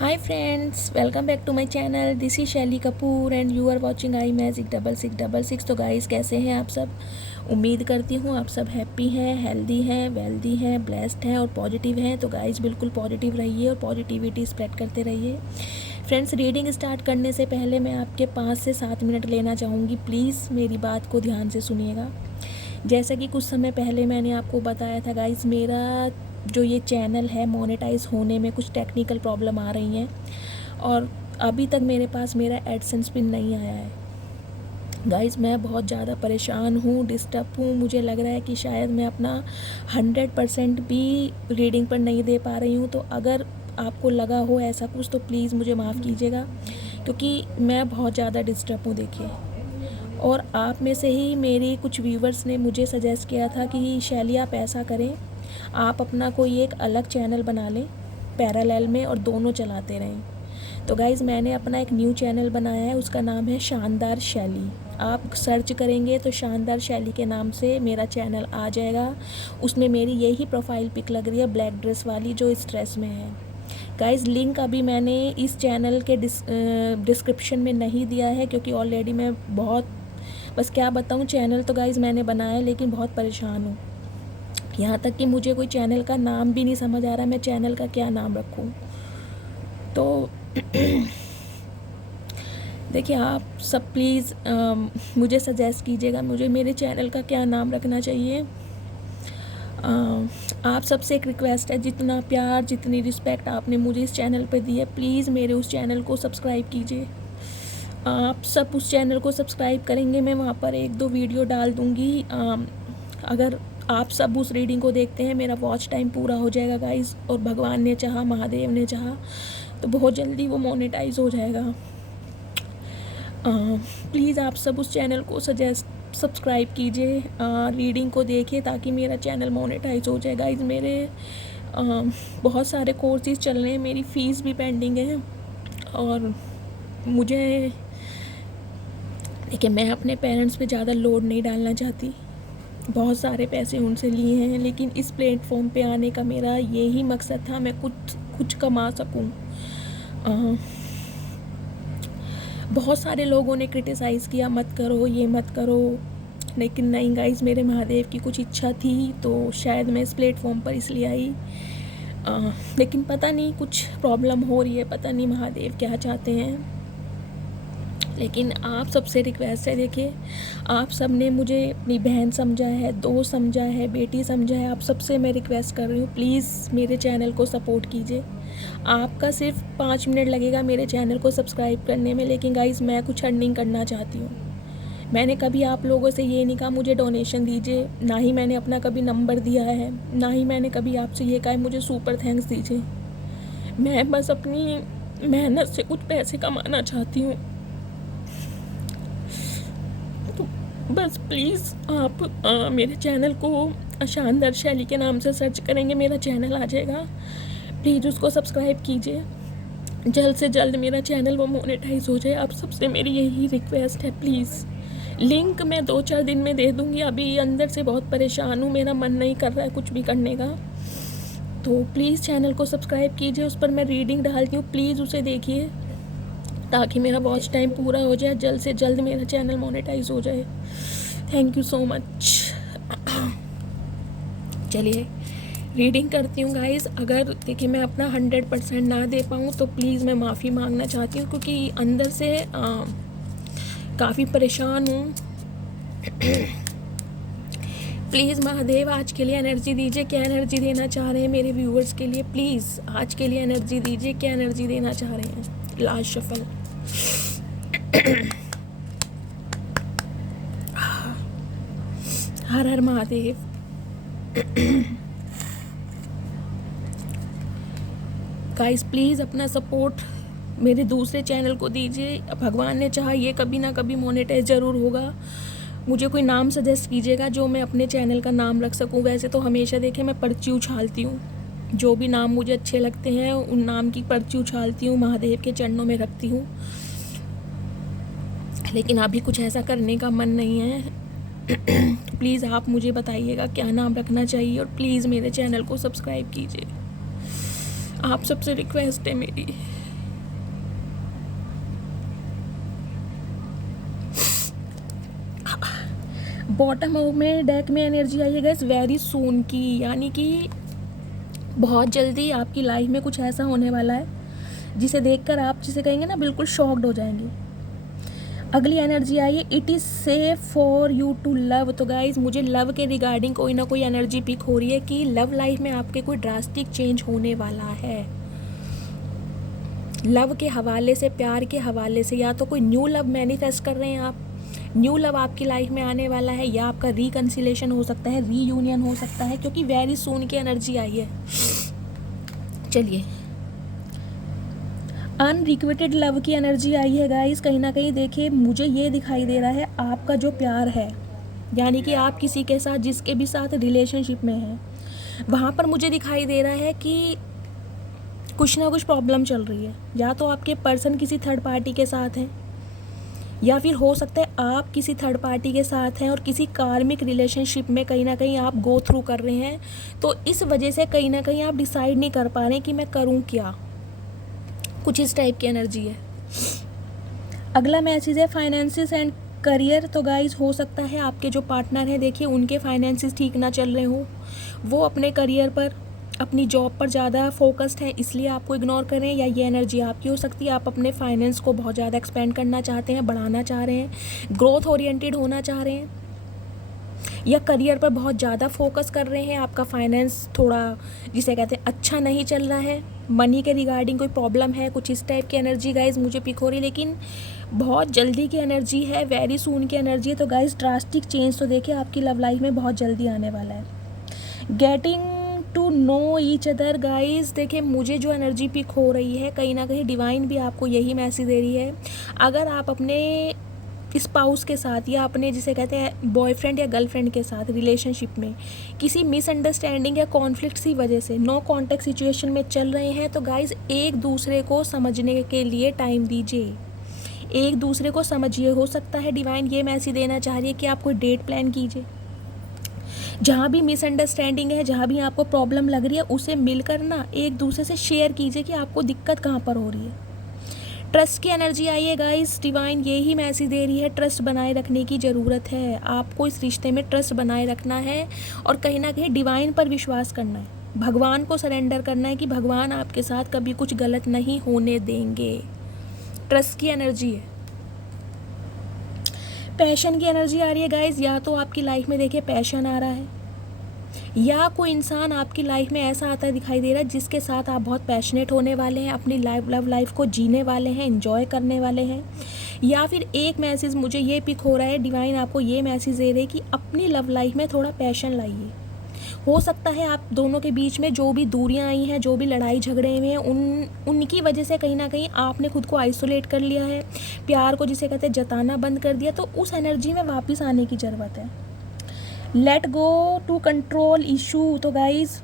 Hi friends, welcome back to my channel. This is Shaily Kapoor and you are watching eye magic 6666। तो guys कैसे हैं आप सब। उम्मीद करती हूँ आप सब हैप्पी हैं, हेल्दी हैं, वेल्दी हैं, ब्लेस्ड हैं और पॉजिटिव हैं। तो गाइस बिल्कुल पॉजिटिव रहिए और पॉजिटिविटी स्प्रेड करते रहिए। फ्रेंड्स, रीडिंग स्टार्ट करने से पहले मैं आपके 5 से 7 मिनट लेना चाहूँगी। प्लीज़ मेरी बात को ध्यान से सुनिएगा। जैसा कि कुछ समय पहले मैंने आपको बताया था गाइस, मेरा जो ये चैनल है मोनेटाइज होने में कुछ टेक्निकल प्रॉब्लम आ रही हैं और अभी तक मेरे पास मेरा एडसेंस पिन नहीं आया है। गाइस मैं बहुत ज़्यादा परेशान हूँ, डिस्टर्ब हूँ। मुझे लग रहा है कि शायद मैं अपना 100% भी रीडिंग पर नहीं दे पा रही हूँ। तो अगर आपको लगा हो ऐसा कुछ तो प्लीज़ मुझे माफ़ कीजिएगा, क्योंकि मैं बहुत ज़्यादा डिस्टर्ब हूँ। देखिए, और आप में से ही मेरी कुछ व्यूवर्स ने मुझे सजेस्ट किया था कि शैली आप ऐसा करें, आप अपना कोई एक अलग चैनल बना लें पैरेलल में और दोनों चलाते रहें। तो गाइज़ मैंने अपना एक न्यू चैनल बनाया है, उसका नाम है शानदार शैली। आप सर्च करेंगे तो शानदार शैली के नाम से मेरा चैनल आ जाएगा। उसमें मेरी यही प्रोफाइल पिक लग रही है, ब्लैक ड्रेस वाली जो स्ट्रेस में है। गाइज़ लिंक अभी मैंने इस चैनल के डिस्क्रिप्शन में नहीं दिया है, क्योंकि ऑलरेडी मैं बहुत, बस क्या बताऊँ, चैनल तो गाइज़ मैंने बनाया है लेकिन बहुत परेशान हूँ। यहाँ तक कि मुझे कोई चैनल का नाम भी नहीं समझ आ रहा मैं चैनल का क्या नाम रखूँ। तो देखिए, आप सब प्लीज़ मुझे सजेस्ट कीजिएगा, मुझे मेरे चैनल का क्या नाम रखना चाहिए। आप सबसे एक रिक्वेस्ट है, जितना प्यार जितनी रिस्पेक्ट आपने मुझे इस चैनल पे दी है, प्लीज़ मेरे उस चैनल को सब्सक्राइब कीजिए। आप सब उस चैनल को सब्सक्राइब करेंगे, मैं वहाँ पर 1-2 वीडियो डाल दूँगी। अगर आप सब उस रीडिंग को देखते हैं, मेरा वॉच टाइम पूरा हो जाएगा गाइस, और भगवान ने चाहा, महादेव ने चाहा तो बहुत जल्दी वो मोनेटाइज हो जाएगा। प्लीज़ आप सब उस चैनल को सब्सक्राइब कीजिए, रीडिंग को देखिए ताकि मेरा चैनल मोनेटाइज हो जाए। गाइस मेरे बहुत सारे कोर्सेज चल रहे हैं, मेरी फ़ीस भी पेंडिंग है और मुझे देखिए, मैं अपने पेरेंट्स पे ज़्यादा लोड नहीं डालना चाहती। बहुत सारे पैसे उनसे लिए हैं, लेकिन इस प्लेटफॉर्म पे आने का मेरा यही मकसद था, मैं कुछ कमा सकूं। बहुत सारे लोगों ने क्रिटिसाइज़ किया, मत करो, ये मत करो, लेकिन नहीं गाइस, मेरे महादेव की कुछ इच्छा थी तो शायद मैं इस प्लेटफॉर्म पर इसलिए आई। लेकिन पता नहीं कुछ प्रॉब्लम हो रही है, पता नहीं महादेव क्या चाहते हैं। लेकिन आप सबसे रिक्वेस्ट है, देखिए आप सब ने मुझे अपनी बहन समझा है, दोस्त समझा है, बेटी समझा है। आप सबसे मैं रिक्वेस्ट कर रही हूँ, प्लीज़ मेरे चैनल को सपोर्ट कीजिए। आपका सिर्फ 5 मिनट लगेगा मेरे चैनल को सब्सक्राइब करने में, लेकिन गाइज़ मैं कुछ अर्निंग करना चाहती हूँ। मैंने कभी आप लोगों से ये नहीं कहा मुझे डोनेशन दीजिए, ना ही मैंने अपना कभी नंबर दिया है, ना ही मैंने कभी आपसे ये कहा है मुझे सुपर थैंक्स दीजिए। मैं बस अपनी मेहनत से कुछ पैसे कमाना चाहती हूँ। बस प्लीज़ आप मेरे चैनल को शानदार शैली के नाम से सर्च करेंगे, मेरा चैनल आ जाएगा। प्लीज़ उसको सब्सक्राइब कीजिए, जल्द से जल्द मेरा चैनल वो मोनेटाइज हो जाए। आप सबसे मेरी यही रिक्वेस्ट है, प्लीज़। लिंक मैं 2-4 दिन में दे दूँगी, अभी अंदर से बहुत परेशान हूँ, मेरा मन नहीं कर रहा है कुछ भी करने का। तो प्लीज़ चैनल को सब्सक्राइब कीजिए, उस पर मैं रीडिंग डालती हूँ, प्लीज़ उसे देखिए ताकि मेरा वॉच टाइम पूरा हो जाए, जल्द से जल्द मेरा चैनल मोनेटाइज हो जाए। Thank you so much. चलिए रीडिंग करती हूँ गाइस। अगर देखिए मैं अपना 100% ना दे पाऊँ तो प्लीज़ मैं माफ़ी मांगना चाहती हूँ, क्योंकि अंदर से काफ़ी परेशान हूँ। प्लीज़ महादेव आज के लिए एनर्जी दीजिए, क्या एनर्जी देना चाह रहे हैं मेरे व्यूअर्स के लिए। प्लीज़ आज के लिए एनर्जी दीजिए, क्या एनर्जी देना चाह रहे हैं। Last shuffle. Her her Mahadev. Guys please अपना सपोर्ट मेरे दूसरे चैनल को दीजिए, भगवान ने चाहा ये कभी ना कभी मोनेटाइज ज़रूर होगा। मुझे कोई नाम सजेस्ट कीजिएगा जो मैं अपने चैनल का नाम रख सकूं। वैसे तो हमेशा देखिए मैं पर्ची उछालती हूँ, जो भी नाम मुझे अच्छे लगते हैं उन नाम की पर्ची उछालती हूँ, महादेव के चरणों में रखती हूँ। लेकिन अभी कुछ ऐसा करने का मन नहीं है। प्लीज़ आप मुझे बताइएगा क्या नाम रखना चाहिए, और प्लीज़ मेरे चैनल को सब्सक्राइब कीजिए। आप सबसे रिक्वेस्ट है मेरी। बॉटम में डेक में एनर्जी आई है गाइस वेरी सून की, यानी कि बहुत जल्दी आपकी लाइफ में कुछ ऐसा होने वाला है जिसे देखकर आप जिसे कहेंगे ना बिल्कुल शॉक्ड हो जाएंगे। अगली एनर्जी आई है it is safe for you to love. तो गाइज मुझे लव के रिगार्डिंग कोई ना कोई एनर्जी पिक हो रही है कि लव लाइफ में आपके कोई ड्रास्टिक चेंज होने वाला है। लव के हवाले से, प्यार के हवाले से, या तो कोई न्यू लव मैनिफेस्ट कर रहे हैं आप, न्यू लव आपकी लाइफ में आने वाला है, या आपका रिकन्सिलेशन हो सकता है, रीयूनियन हो सकता है, क्योंकि वेरी सून की एनर्जी आई है। चलिए, अनरिक्वेटेड लव की एनर्जी आई है गाइस। कहीं ना कहीं देखिए मुझे ये दिखाई दे रहा है आपका जो प्यार है, यानी कि आप किसी के साथ जिसके भी साथ रिलेशनशिप में हैं, वहाँ पर मुझे दिखाई दे रहा है कि कुछ ना कुछ प्रॉब्लम चल रही है। या तो आपके पर्सन किसी थर्ड पार्टी के साथ हैं, या फिर हो सकता है आप किसी थर्ड पार्टी के साथ हैं और किसी कार्मिक रिलेशनशिप में कहीं ना कहीं आप गो थ्रू कर रहे हैं। तो इस वजह से कहीं ना कहीं आप डिसाइड नहीं कर पा रहे हैं कि मैं करूँ क्या, कुछ इस टाइप की एनर्जी है। अगला मैसेज है फाइनेंसिस एंड करियर। तो गाइज हो सकता है आपके जो पार्टनर हैं, देखिए उनके फाइनेंसिस ठीक ना चल रहे हों, वो अपने करियर पर, अपनी जॉब पर ज़्यादा फोकस्ड है इसलिए आपको इग्नोर कर रहे हैं, या ये एनर्जी आपकी हो सकती है। आप अपने फाइनेंस को बहुत ज़्यादा एक्सपेंड करना चाहते हैं, बढ़ाना चाह रहे हैं, ग्रोथ ओरिएंटेड होना चाह रहे हैं, या करियर पर बहुत ज़्यादा फोकस कर रहे हैं। आपका फाइनेंस थोड़ा जिसे कहते हैं अच्छा नहीं चल रहा है, मनी के रिगार्डिंग कोई प्रॉब्लम है, कुछ इस टाइप की एनर्जी गाइज मुझे पिक हो रही है। लेकिन बहुत जल्दी की एनर्जी है, वेरी सून की एनर्जी है। तो गाइज ड्रास्टिक चेंज तो देखिए आपकी लव लाइफ में बहुत जल्दी आने वाला है। Getting to know each other guys, देखिए मुझे जो एनर्जी पिक हो रही है कहीं ना कहीं डिवाइन भी आपको यही मैसेज दे रही है। अगर आप अपने स्पाउस के साथ या अपने जिसे कहते हैं बॉयफ्रेंड या गर्लफ्रेंड के साथ रिलेशनशिप में किसी मिसअंडरस्टैंडिंग या कॉन्फ्लिक्ट की वजह से नो कॉन्टैक्ट सिचुएशन में चल रहे हैं, तो गाइज एक दूसरे को समझने के लिए टाइम दीजिए, एक दूसरे को समझिए। हो सकता है डिवाइन ये मैसेज देना चाह रही है कि आप कोई डेट प्लान कीजिए, जहाँ भी मिसअंडरस्टैंडिंग है, जहाँ भी आपको प्रॉब्लम लग रही है, उसे मिलकर ना एक दूसरे से शेयर कीजिए कि आपको दिक्कत कहाँ पर हो रही है। ट्रस्ट की एनर्जी आई है गाइस, डिवाइन यही मैसेज दे रही है, ट्रस्ट बनाए रखने की ज़रूरत है। आपको इस रिश्ते में ट्रस्ट बनाए रखना है और कहीं ना कहीं डिवाइन पर विश्वास करना है, भगवान को सरेंडर करना है कि भगवान आपके साथ कभी कुछ गलत नहीं होने देंगे। ट्रस्ट की एनर्जी है। पैशन की एनर्जी आ रही है गाइज, या तो आपकी लाइफ में देखिए पैशन आ रहा है, या कोई इंसान आपकी लाइफ में ऐसा आता दिखाई दे रहा है जिसके साथ आप बहुत पैशनेट होने वाले हैं, अपनी लव लाइफ को जीने वाले हैं, एंजॉय करने वाले हैं। या फिर एक मैसेज मुझे ये पिक हो रहा है, डिवाइन आपको ये मैसेज दे रहे हैं कि अपनी लव लाइफ में थोड़ा पैशन लाइए। हो सकता है आप दोनों के बीच में जो भी दूरियां आई हैं, जो भी लड़ाई झगड़े हुए हैं, उनकी वजह से कहीं ना कहीं आपने खुद को आइसोलेट कर लिया है, प्यार को जिसे कहते हैं जताना बंद कर दिया। तो उस एनर्जी में वापस आने की ज़रूरत है। Let go to control issue. तो गाइज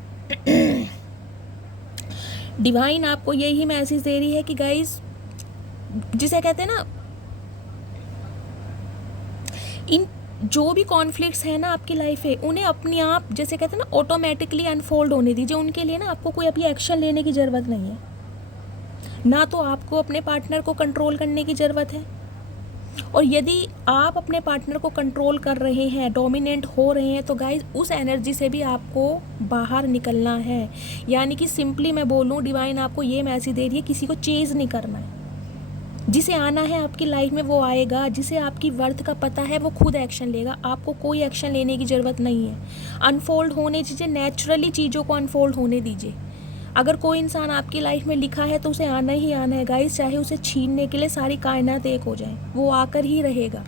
डिवाइन आपको यही मैसेज दे रही है कि गाइज जिसे कहते हैं ना, इन जो भी कॉन्फ्लिक्ट्स हैं ना आपकी लाइफ है, उन्हें अपने आप जैसे कहते हैं ना ऑटोमेटिकली अनफोल्ड होने दीजिए। उनके लिए ना आपको कोई अभी एक्शन लेने की ज़रूरत नहीं है, ना तो आपको अपने पार्टनर को कंट्रोल करने की ज़रूरत है। और यदि आप अपने पार्टनर को कंट्रोल कर रहे हैं, डोमिनेंट हो रहे हैं, तो गाइज उस एनर्जी से भी आपको बाहर निकलना है। यानी कि सिंपली मैं बोलूँ, डिवाइन आपको ये मैसेज दे रही है, किसी को चेज़ नहीं करना है। जिसे आना है आपकी लाइफ में वो आएगा, जिसे आपकी वर्थ का पता है वो खुद एक्शन लेगा, आपको कोई एक्शन लेने की ज़रूरत नहीं है। अनफोल्ड होने दीजिए, नेचुरली चीज़ों को अनफोल्ड होने दीजिए। अगर कोई इंसान आपकी लाइफ में लिखा है तो उसे आना ही आना है गाइस, चाहे उसे छीनने के लिए सारी कायनात एक हो जाए, वो आकर ही रहेगा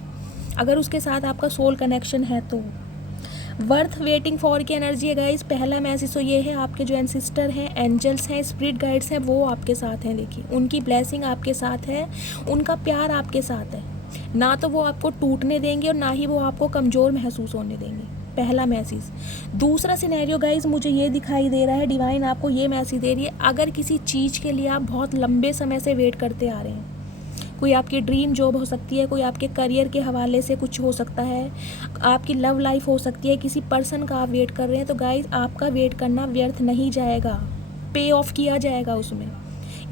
अगर उसके साथ आपका सोल कनेक्शन है तो। वर्थ वेटिंग फॉर की एनर्जी है गाइस। पहला मैसेज तो ये है, आपके जो एंसिस्टर हैं, एंजल्स हैं, स्पिरिट गाइड्स हैं, वो आपके साथ हैं। देखिए उनकी ब्लेसिंग आपके साथ है, उनका प्यार आपके साथ है। ना तो वो आपको टूटने देंगे और ना ही वो आपको कमज़ोर महसूस होने देंगे। पहला मैसेज। दूसरा सिनेरियो गाइज मुझे ये दिखाई दे रहा है, डिवाइन आपको ये मैसेज दे रही है, अगर किसी चीज़ के लिए आप बहुत लंबे समय से वेट करते आ रहे हैं, कोई आपकी ड्रीम जॉब हो सकती है, कोई आपके करियर के हवाले से कुछ हो सकता है, आपकी लव लाइफ हो सकती है, किसी पर्सन का आप वेट कर रहे हैं, तो गाइज आपका वेट करना व्यर्थ नहीं जाएगा, पे ऑफ किया जाएगा उसमें।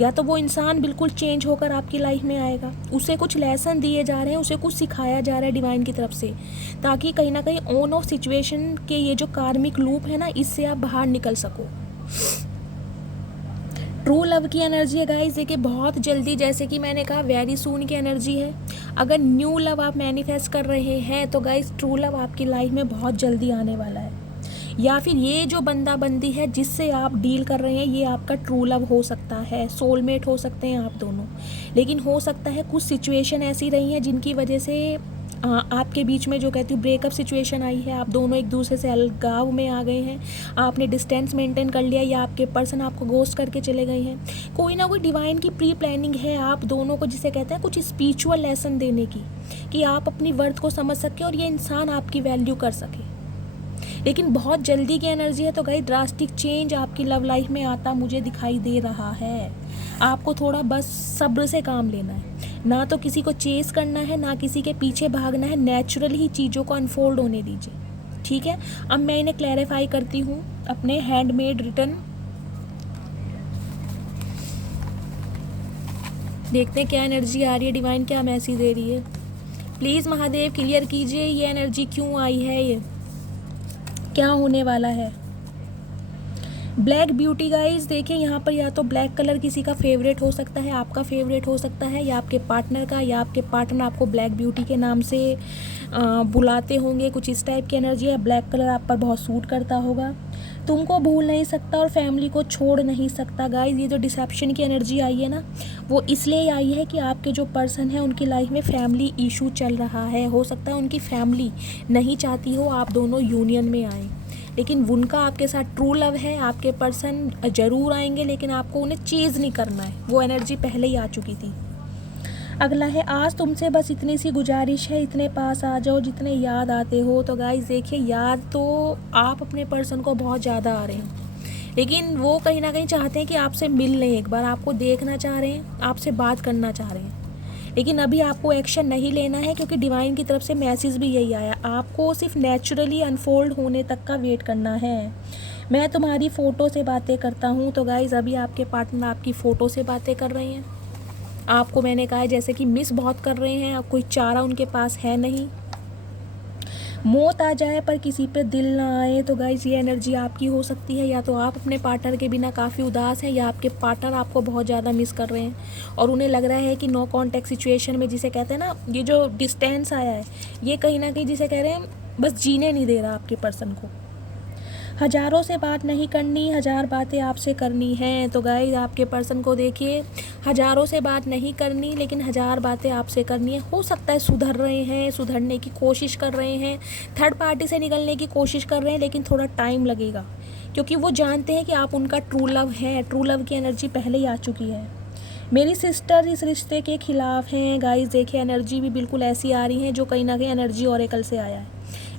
या तो वो इंसान बिल्कुल चेंज होकर आपकी लाइफ में आएगा, उसे कुछ लेसन दिए जा रहे हैं, उसे कुछ सिखाया जा रहा है डिवाइन की तरफ से, ताकि कहीं ना कहीं ऑन ऑफ सिचुएशन के ये जो कार्मिक लूप है ना, इससे आप बाहर निकल सको। ट्रू लव की एनर्जी है गाइस, देखिए बहुत जल्दी, जैसे कि मैंने कहा वेरी सून की एनर्जी है। अगर न्यू लव आप मैनिफेस्ट कर रहे हैं तो गाइस ट्रू लव आपकी लाइफ में बहुत जल्दी आने वाला है। या फिर ये जो बंदा बंदी है जिससे आप डील कर रहे हैं, ये आपका ट्रू लव हो सकता है, सोलमेट हो सकते हैं आप दोनों। लेकिन हो सकता है कुछ सिचुएशन ऐसी रही हैं जिनकी वजह से आपके बीच में जो कहती हूँ ब्रेकअप सिचुएशन आई है, आप दोनों एक दूसरे से अलगाव में आ गए हैं, आपने डिस्टेंस मेंटेन कर लिया, या आपके पर्सन आपको गोस्ट करके चले गए हैं। कोई ना कोई डिवाइन की प्री प्लानिंग है आप दोनों को, जिसे कहते हैं कुछ स्पिरिचुअल लेसन देने की, कि आप अपनी वर्थ को समझ सके और ये इंसान आपकी वैल्यू कर सके। लेकिन बहुत जल्दी की एनर्जी है, तो गाइस ड्रास्टिक चेंज आपकी लव लाइफ में आता मुझे दिखाई दे रहा है। आपको थोड़ा बस सब्र से काम लेना है, ना तो किसी को चेस करना है, ना किसी के पीछे भागना है, नेचुरली ही चीज़ों को अनफोल्ड होने दीजिए, ठीक है। अब मैं इन्हें क्लैरिफाई करती हूँ अपने हैंडमेड रिटर्न। देखते हैं क्या एनर्जी आ रही है, डिवाइन क्या मैसेज दे रही है। प्लीज़ महादेव क्लियर कीजिए ये एनर्जी क्यों आई है, ये क्या होने वाला है। ब्लैक ब्यूटी गाइस, देखिए यहाँ पर या तो ब्लैक कलर किसी का फेवरेट हो सकता है, आपका फेवरेट हो सकता है, या आपके पार्टनर का, या आपके पार्टनर आपको ब्लैक ब्यूटी के नाम से बुलाते होंगे, कुछ इस टाइप की एनर्जी है। ब्लैक कलर आप पर बहुत सूट करता होगा। तुमको भूल नहीं सकता और फैमिली को छोड़ नहीं सकता गाइस। ये जो डिसेप्शन की एनर्जी आई है ना, वो इसलिए आई है कि आपके जो पर्सन है उनकी लाइफ में फैमिली इशू चल रहा है। हो सकता है उनकी फैमिली नहीं चाहती हो आप दोनों यूनियन में आए, लेकिन उनका आपके साथ ट्रू लव है। आपके पर्सन ज़रूर आएंगे, लेकिन आपको उन्हें चीज़ नहीं करना है, वो एनर्जी पहले ही आ चुकी थी। अगला है, आज तुमसे बस इतनी सी गुजारिश है, इतने पास आ जाओ जितने याद आते हो। तो गाइस देखिए, याद तो आप अपने पर्सन को बहुत ज़्यादा आ रहे हैं, लेकिन वो कहीं ना कहीं चाहते हैं कि आपसे मिल लें, एक बार आपको देखना चाह रहे हैं, आपसे बात करना चाह रहे हैं। लेकिन अभी आपको एक्शन नहीं लेना है, क्योंकि डिवाइन की तरफ से मैसेज भी यही आया, आपको सिर्फ नेचुरली अनफोल्ड होने तक का वेट करना है। मैं तुम्हारी फ़ोटो से बातें करता हूँ। तो गाइज़ अभी आपके पार्टनर आपकी फ़ोटो से बातें कर रहे हैं। आपको मैंने कहा है जैसे कि मिस बहुत कर रहे हैं, अब कोई चारा उनके पास है नहीं। मौत आ जाए पर किसी पे दिल ना आए। तो गाइज़ ये एनर्जी आपकी हो सकती है, या तो आप अपने पार्टनर के बिना काफ़ी उदास हैं, या आपके पार्टनर आपको बहुत ज़्यादा मिस कर रहे हैं और उन्हें लग रहा है कि नो कॉन्टैक्ट सिचुएशन में, जिसे कहते हैं ना, ये जो डिस्टेंस आया है, ये कहीं ना कहीं जिसे कह रहे हैं बस जीने नहीं दे रहा आपके पर्सन को। हज़ारों से बात नहीं करनी, हज़ार बातें आपसे करनी हैं। तो गाइस आपके पर्सन को देखिए, हज़ारों से बात नहीं करनी, लेकिन हज़ार बातें आपसे करनी है। हो सकता है सुधर रहे हैं, सुधरने की कोशिश कर रहे हैं, थर्ड पार्टी से निकलने की कोशिश कर रहे हैं, लेकिन थोड़ा टाइम लगेगा, क्योंकि वो जानते हैं कि आप उनका ट्रू लव है। ट्रू लव की एनर्जी पहले ही आ चुकी है। मेरी सिस्टर इस रिश्ते के ख़िलाफ़ हैं। गाइस देखिए, एनर्जी भी बिल्कुल ऐसी आ रही है जो कहीं ना कहीं एनर्जी ऑरेकल से आया है।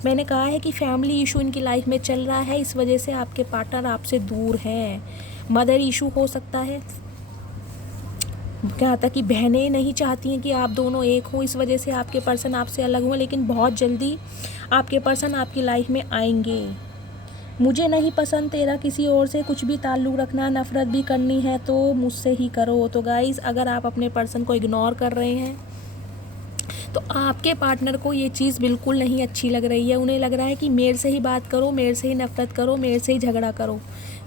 मैंने कहा है कि फैमिली इशू इनकी लाइफ में चल रहा है, इस वजह से आपके पार्टनर आपसे दूर हैं। मदर इशू हो सकता है, क्या था कि बहनें नहीं चाहती हैं कि आप दोनों एक हो, इस वजह से आपके पर्सन आपसे अलग हुए। लेकिन बहुत जल्दी आपके पर्सन आपकी लाइफ में आएंगे। मुझे नहीं पसंद तेरा किसी और से कुछ भी ताल्लुक़ रखना, नफ़रत भी करनी है तो मुझसे ही करो। तो गाइज़ अगर आप अपने पर्सन को इग्नोर कर रहे हैं तो आपके पार्टनर को ये चीज़ बिल्कुल नहीं अच्छी लग रही है। उन्हें लग रहा है कि मेरे से ही बात करो, मेरे से ही नफ़रत करो, मेरे से ही झगड़ा करो,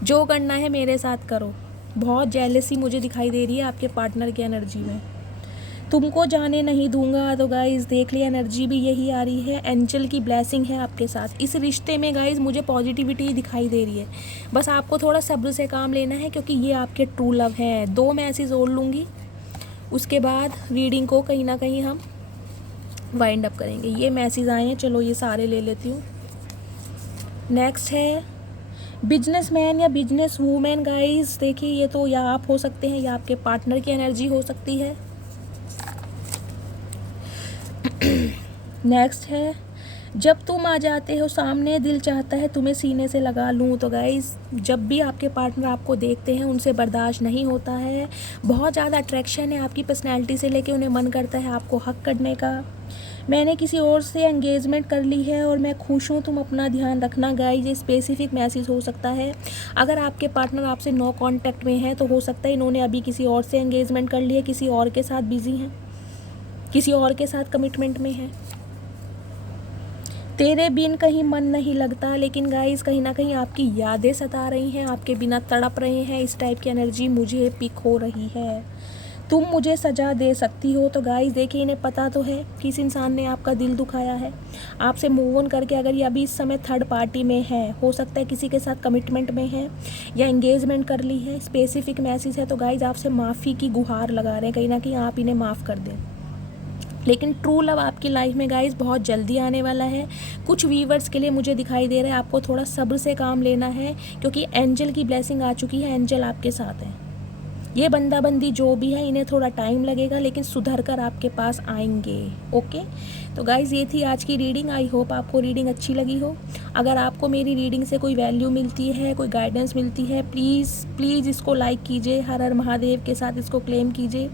जो करना है मेरे साथ करो। बहुत जेलसी मुझे दिखाई दे रही है आपके पार्टनर की एनर्जी में। तुमको जाने नहीं दूंगा। तो गाइज़ देख लिया, एनर्जी भी यही आ रही है। एंजल की ब्लेसिंग है आपके साथ इस रिश्ते में। गाइज़ मुझे पॉजिटिविटी दिखाई दे रही है, बस आपको थोड़ा सब्र से काम लेना है, क्योंकि ये आपके ट्रू लव हैं। 2 मैसेज और लूँगी, उसके बाद रीडिंग को कहीं ना कहीं हम वाइंड अप करेंगे। ये मैसेज आए हैं, चलो ये सारे ले लेती हूँ। नेक्स्ट है बिजनेसमैन या बिजनेस वूमेन। गाइज देखिए, ये तो या आप हो सकते हैं या आपके पार्टनर की एनर्जी हो सकती है। नेक्स्ट है जब तुम आ जाते हो सामने दिल चाहता है तुम्हें सीने से लगा लूँ। तो गाइज़ जब भी आपके पार्टनर आपको देखते हैं उनसे बर्दाश्त नहीं होता है, बहुत ज़्यादा अट्रैक्शन है आपकी पर्सनैलिटी से लेके, उन्हें मन करता है आपको हक करने का। मैंने किसी और से एंगेजमेंट कर ली है और मैं खुश हूँ, तुम अपना ध्यान रखना। गाइज ये स्पेसिफिक मैसेज हो सकता है। अगर आपके पार्टनर आपसे नो कांटेक्ट में है तो हो सकता है इन्होंने अभी किसी और से एंगेजमेंट कर ली है, किसी और के साथ बिजी हैं, किसी और के साथ कमिटमेंट में है। तेरे बिन कहीं मन नहीं लगता, लेकिन गाइस कहीं ना कहीं आपकी यादें सता रही हैं, आपके बिना तड़प रहे हैं। इस टाइप की एनर्जी मुझे पिक हो रही है। तुम मुझे सजा दे सकती हो। तो गाइस देखिए, इन्हें पता तो है कि इस इंसान ने आपका दिल दुखाया है, आपसे मूव ऑन करके अगर ये अभी इस समय थर्ड पार्टी में है, हो सकता है किसी के साथ कमिटमेंट में है या एंगेजमेंट कर ली है, स्पेसिफिक मैसेज है। तो गाइस आपसे माफ़ी की गुहार लगा रहे हैं, कहीं ना कहीं आप इन्हें माफ़ कर दें। लेकिन ट्रू लव आपकी लाइफ में गाइस बहुत जल्दी आने वाला है। कुछ वीवर्स के लिए मुझे दिखाई दे रहा है आपको थोड़ा सब्र से काम लेना है, क्योंकि एंजल की ब्लेसिंग आ चुकी है, एंजल आपके साथ है। ये बंदा-बंदी जो भी है इन्हें थोड़ा टाइम लगेगा, लेकिन सुधर कर आपके पास आएंगे। ओके, तो गाइज़ ये थी आज की रीडिंग। आई होप आपको रीडिंग अच्छी लगी हो। अगर आपको मेरी रीडिंग से कोई वैल्यू मिलती है, कोई गाइडेंस मिलती है, प्लीज़ इसको लाइक कीजिए, हर हर महादेव के साथ इसको क्लेम कीजिए।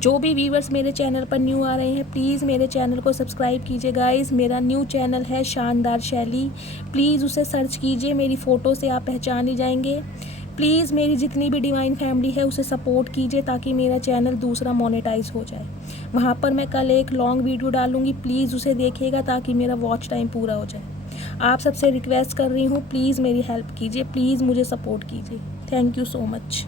जो भी व्यूवर्स मेरे चैनल पर न्यू आ रहे हैं, प्लीज़ मेरे चैनल को सब्सक्राइब कीजिए। गाइज़ मेरा न्यू चैनल है शानदार शैली, प्लीज़ उसे सर्च कीजिए, मेरी फ़ोटो से आप पहचान ही जाएंगे। प्लीज़ मेरी जितनी भी डिवाइन फैमिली है उसे सपोर्ट कीजिए, ताकि मेरा चैनल दूसरा मोनेटाइज हो जाए। वहाँ पर मैं कल एक लॉन्ग वीडियो डालूँगी, प्लीज़ उसे देखिएगा ताकि मेरा वॉच टाइम पूरा हो जाए। आप सबसे रिक्वेस्ट कर रही हूँ, प्लीज़ मेरी हेल्प कीजिए, प्लीज़ मुझे सपोर्ट कीजिए। Thank you so much.